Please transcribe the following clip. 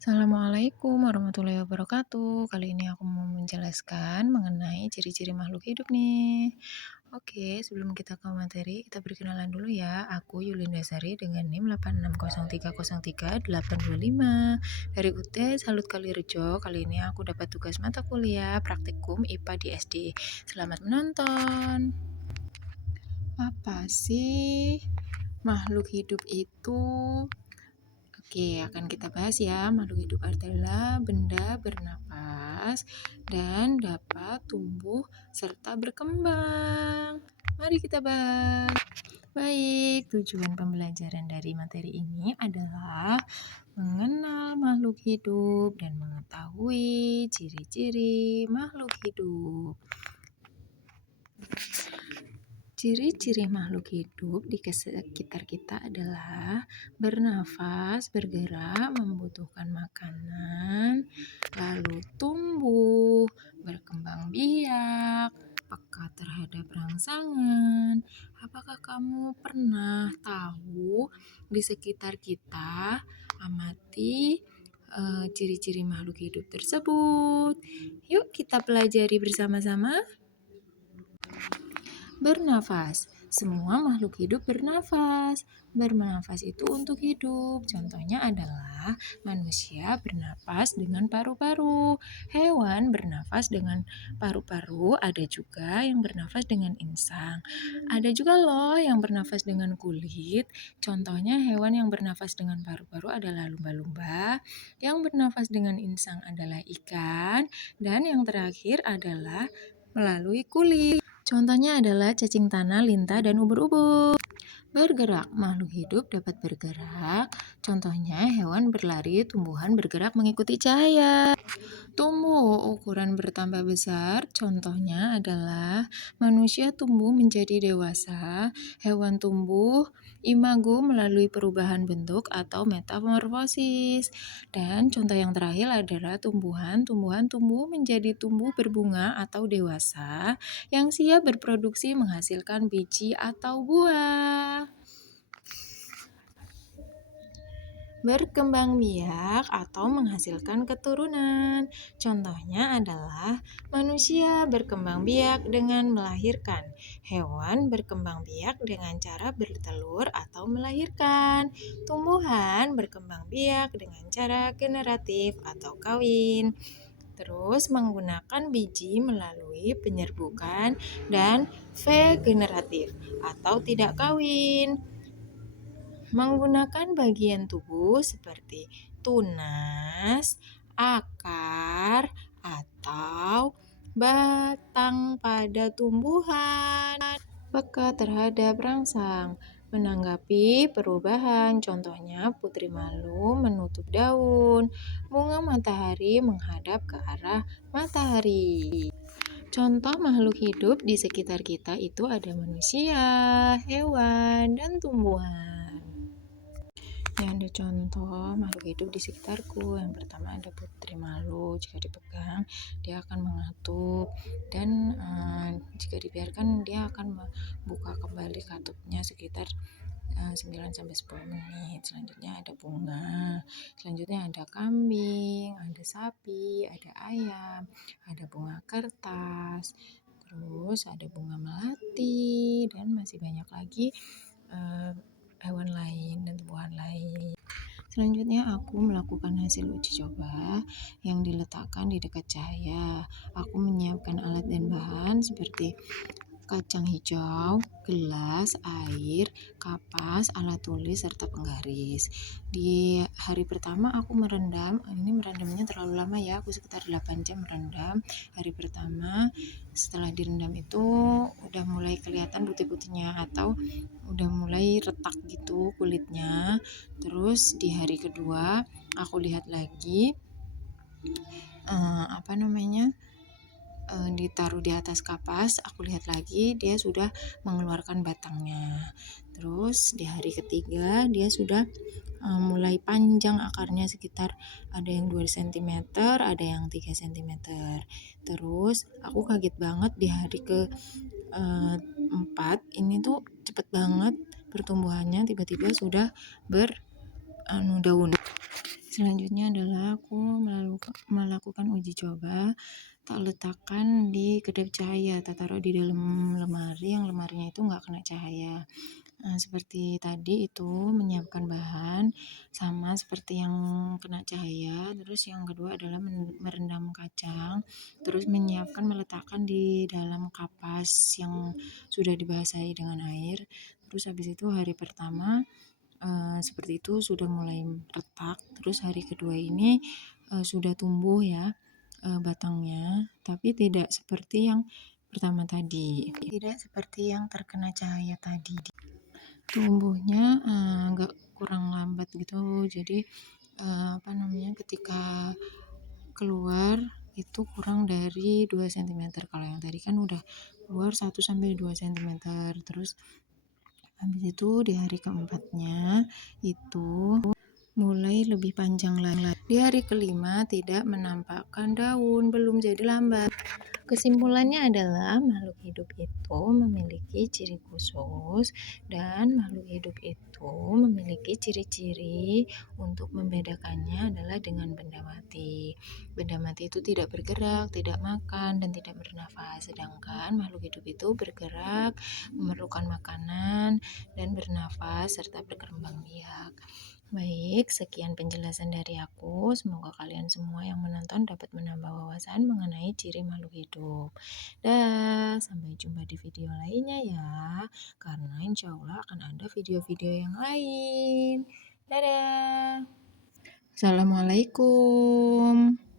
Assalamualaikum warahmatullahi wabarakatuh. Kali ini aku mau menjelaskan mengenai ciri-ciri makhluk hidup nih. Oke, sebelum kita ke materi, kita berkenalan dulu ya. Aku Yulinda Sari dengan NIM 8603033825 dari UT Salut Kalirejo. Kali ini aku dapat tugas mata kuliah praktikum IPA di SD. Selamat menonton. Apa sih makhluk hidup itu? Oke, akan kita bahas ya. Makhluk hidup adalah benda bernapas dan dapat tumbuh serta berkembang. Mari kita bahas. Baik, tujuan pembelajaran dari materi ini adalah mengenal makhluk hidup dan mengetahui ciri-ciri makhluk hidup. Ciri-ciri makhluk hidup di sekitar kita adalah bernafas, bergerak, membutuhkan makanan, lalu tumbuh, berkembang biak, peka terhadap rangsangan. Apakah kamu pernah tahu di sekitar kita? Amati ciri-ciri makhluk hidup tersebut. Yuk kita pelajari bersama-sama. Bernafas. Semua makhluk hidup bernafas. Bernafas itu untuk hidup. Contohnya adalah manusia bernafas dengan paru-paru. Hewan bernafas dengan paru-paru. Ada juga yang bernafas dengan insang. Ada juga loh yang bernafas dengan kulit. Contohnya hewan yang bernafas dengan paru-paru adalah lumba-lumba. Yang bernafas dengan insang adalah ikan. Dan yang terakhir adalah melalui kulit. Contohnya adalah cacing tanah, lintah, dan ubur-ubur. Bergerak, makhluk hidup dapat bergerak. Contohnya hewan berlari, tumbuhan bergerak mengikuti cahaya. Tumbuh, ukuran bertambah besar. Contohnya adalah manusia tumbuh menjadi dewasa, hewan tumbuh imago melalui perubahan bentuk atau metamorfosis. Dan contoh yang terakhir adalah tumbuhan tumbuh menjadi tumbuh berbunga atau dewasa yang siap berproduksi menghasilkan biji atau buah. Berkembang biak atau menghasilkan keturunan. Contohnya adalah manusia berkembang biak dengan melahirkan. Hewan berkembang biak dengan cara bertelur atau melahirkan. Tumbuhan berkembang biak dengan cara generatif atau kawin. Terus menggunakan biji melalui penyerbukan dan V-generatif atau tidak kawin. Menggunakan bagian tubuh seperti tunas, akar, atau batang pada tumbuhan. Peka terhadap rangsang. Menanggapi perubahan, contohnya putri malu menutup daun, bunga matahari menghadap ke arah matahari. Contoh makhluk hidup di sekitar kita itu ada manusia, hewan, dan tumbuhan. Ini ada contoh makhluk hidup di sekitarku. Yang pertama ada putri malu. Jika dipegang, dia akan mengatup. Dan jika dibiarkan, dia akan membuka kembali katupnya sekitar 9-10 menit. Selanjutnya ada bunga. Selanjutnya ada kambing, ada sapi, ada ayam, ada bunga kertas. Terus ada bunga melati dan masih banyak lagi hewan lain dan tumbuhan lain. Selanjutnya aku melakukan hasil uji coba yang diletakkan di dekat cahaya. Aku menyiapkan alat dan bahan seperti kacang hijau, gelas, air, kapas, alat tulis, serta penggaris. Di hari pertama aku merendam, ini merendamnya terlalu lama ya, aku sekitar 8 jam merendam. Hari pertama setelah direndam itu udah mulai kelihatan putih-putihnya atau udah mulai retak gitu kulitnya. Terus di hari kedua aku lihat lagi ditaruh di atas kapas, aku lihat lagi dia sudah mengeluarkan batangnya. Terus di hari ketiga dia sudah mulai panjang akarnya, sekitar ada yang 2 cm, ada yang 3 cm. Terus aku kaget banget di hari ke 4 ini tuh cepet banget pertumbuhannya, tiba-tiba sudah daun. Selanjutnya adalah aku melakukan uji coba, tak letakkan di kedap cahaya, tak taruh di dalam lemari yang lemarinya itu nggak kena cahaya. Seperti tadi itu menyiapkan bahan sama seperti yang kena cahaya, terus yang kedua adalah merendam kacang, terus menyiapkan meletakkan di dalam kapas yang sudah dibasahi dengan air. Terus habis itu hari pertama seperti itu sudah mulai retak, terus hari kedua ini sudah tumbuh ya batangnya, tapi tidak seperti yang pertama tadi, tidak seperti yang terkena cahaya tadi. Tumbuhnya agak kurang lambat gitu, jadi ketika keluar itu kurang dari 2 cm. Kalau yang tadi kan udah keluar 1-2 cm. Terus habis itu di hari keempatnya itu mulai lebih panjang lagi. Di hari kelima tidak menampakkan daun, belum jadi lambat. Kesimpulannya adalah makhluk hidup itu memiliki ciri khusus dan makhluk hidup itu memiliki ciri-ciri. Untuk membedakannya adalah dengan benda mati. Benda mati itu tidak bergerak, tidak makan, dan tidak bernafas. Sedangkan makhluk hidup itu bergerak, memerlukan makanan, dan bernafas, serta berkembang biak. Baik, sekian penjelasan dari aku. Semoga kalian semua yang menonton dapat menambah wawasan mengenai ciri makhluk hidup. Dah, sampai jumpa di video lainnya ya. Karena insya Allah akan ada video-video yang lain. Dadah. Assalamualaikum.